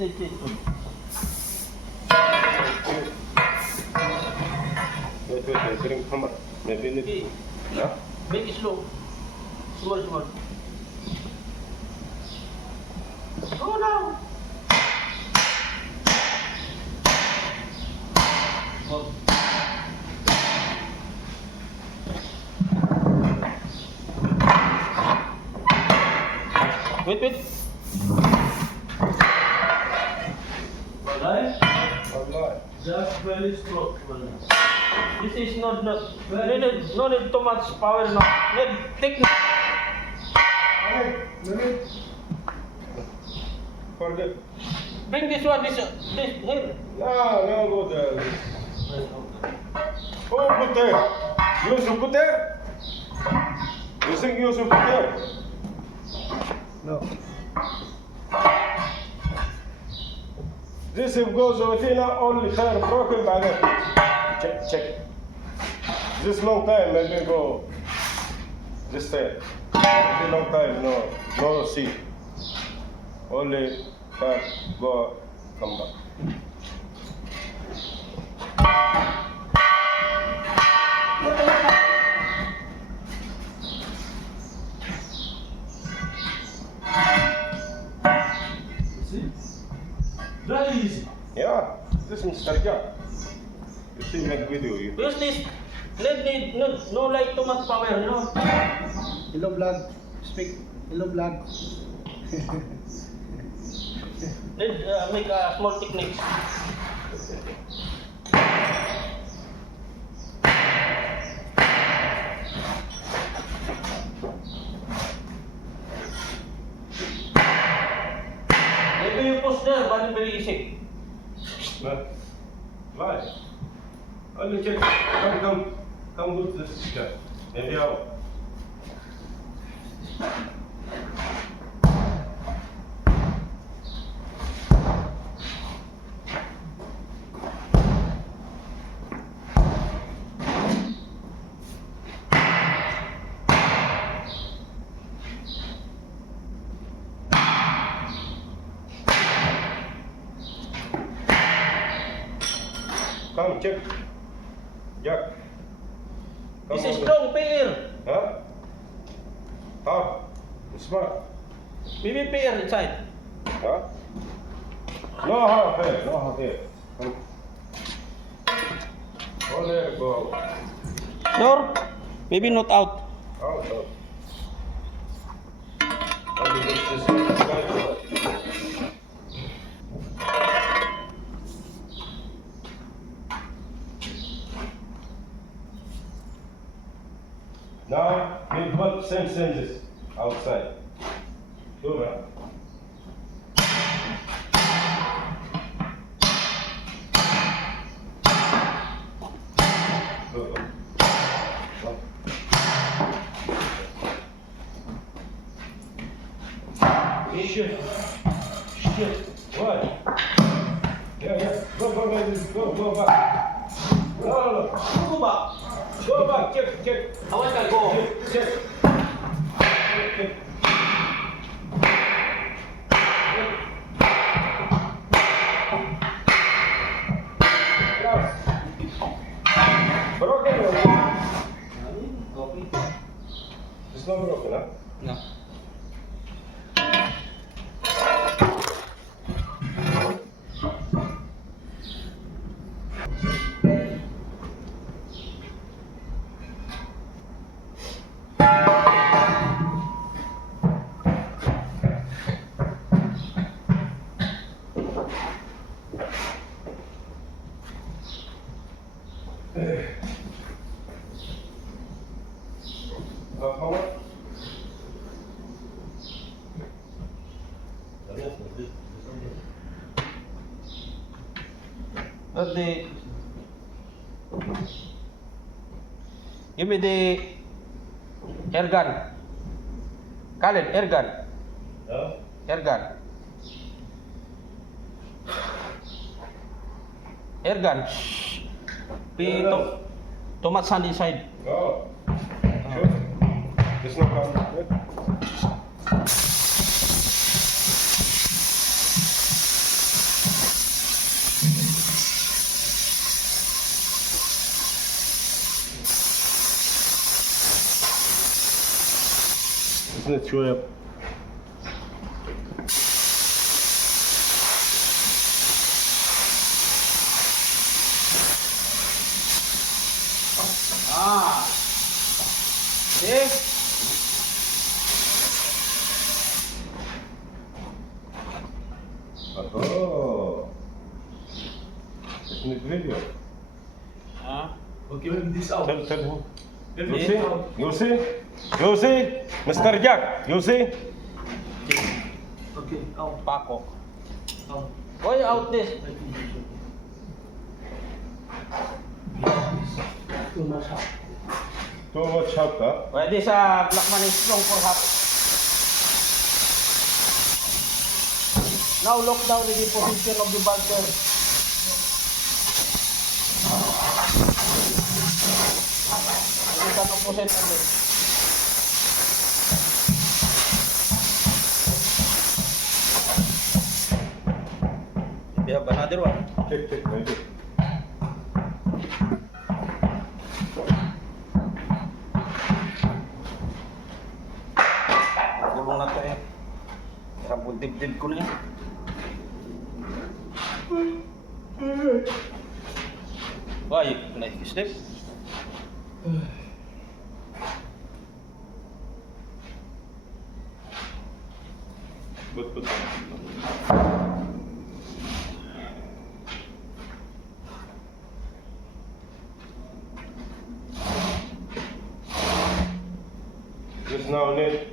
Wait, bring hammer. Maybe Okay. Yeah? Make it slow. Small. Go now. Go. Wait. Alright? Allah. Just very slow. This is not no need too much power now. Need technique. Forget. Bring this here. No, go there. Oh, put there. Yusuf, put there. You think Yusuf put there? No. This goes within only hair broken by that. Check. This long time, maybe go this time. Very long time, no see. Only back, go, come back. See? Very easy. Yeah, this is Mr. Jack. You see, make video. You Use this. Need no like too much power, you know. Hello vlog. Speak. Hello vlog. Need make a small technique. Maybe you push there, but very easy. Why? Only check. Come with this guy. Maybe out. Come check. Jack. Come This is over. strong pair. Huh? How? Smart. Maybe pair inside. Huh? No half here. Come. Oh, there go. Sure? Maybe not out. Out. Only this one. Now we put same senses outside. Go man. Go. Shit. What? Yeah. Go back. No. Go back. Go back. Check. I want to go. Check. Broken or not? It's not broken, huh? No. How much? But give me the air gun. Khalid, air gun. Huh? Air gun. Air gun. Be too much sand inside. Oh. Sure. It's not coming. تسند شوية. Ah. See? Oh. تسند فيديو. Ah. Okay, move this out. Tell him. You Move see? this out. You see? You see? Mr. Jack, you see? Okay, out. Paco. Out. Why out this? Too much out. Too much hot, huh? Pwede sa black man is strong for half. Now lock down the position of the bunker. Ini satu persen aja. Ya, another one. Check, maybe. Gulong na to eh. Sarap dibdib ko na eh. Why? Like step? But. Just now need